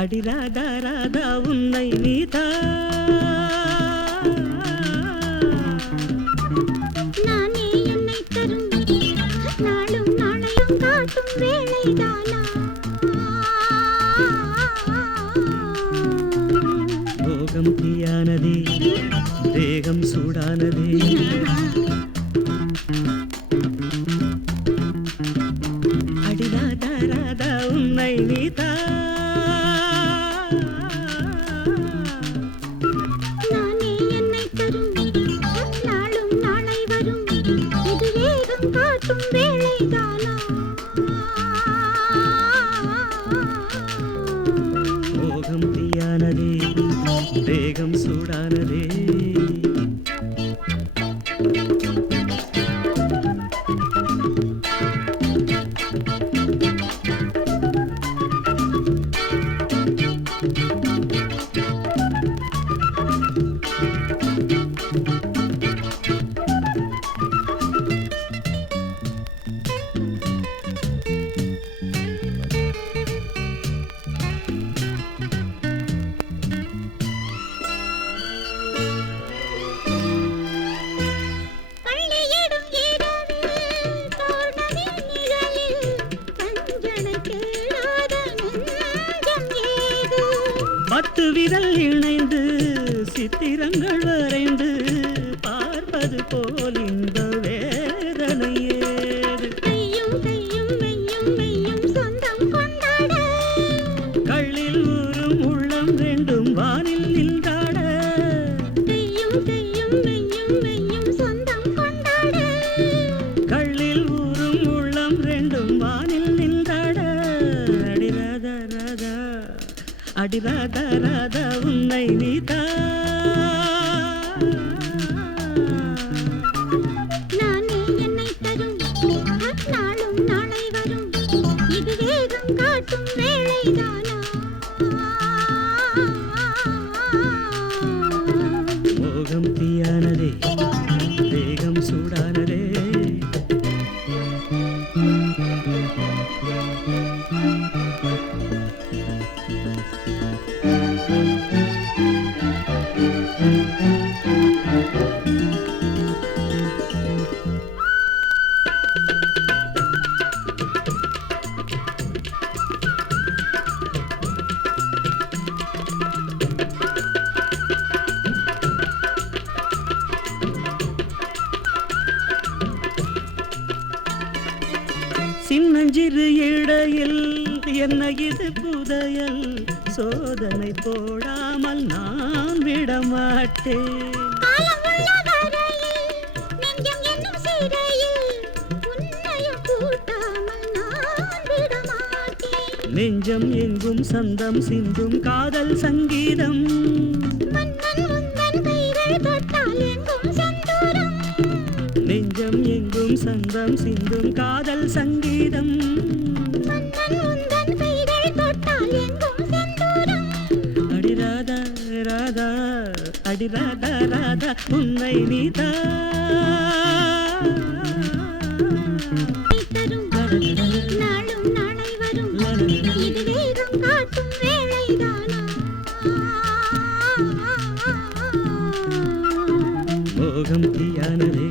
அடி ராதா ராதா உன்னை நீதா நானே என்னை தரும் நாளும் நாளையும் காட்டும் வேளைதானா போகம் தீயானதே தேகம் சூடானதே அடி ராதா ராதா உன்னை நீதா மோகம் தீயானதே தேகம் சூடானதே பத்து விரல் இணைந்து சித்திரங்கள் வரைந்து பார்ப்பது போல் இந்த வேதனை ஏது கையும் கையும் மெய்யும் மெய்யும் சொந்தம் கொண்டாட கள்ளில் ஊறும் உள்ளம் ரெண்டும் வானில் நின்றாட கையும் கையும் மெய்யும் மெய்யும் சொந்தம் கொண்டாட கள்ளில் ஊறும் உள்ளம் ரெண்டும் வானில் நின்றாட அடி ராதா ராதா அடி ராதா ராதா உன்னை நீதா நானே என்னை தரும் நாளும் நாளை வரும் இது வேகம் காட்டும் வேளைதானா மோகம் தீயானதே தேகம் சூடானதே சின்னஞ்சிறு இடையில் என்ன இது புதையல் சோதனை போடாமல் நான் விடமாட்டேன் நெஞ்சம் எங்கும் சந்தம் சிந்தும் காதல் சங்கீதம் நெஞ்சம் எங்கும் சந்தம் சிந்தும் காதல் சங்கீதம் அடி ராதா ராதா அடி ராதா ராதா உன்னை நீதா நாளும் நாளை வரும் இது வேகம் காட்டும் வேளைதானா மோகம் தீயானதே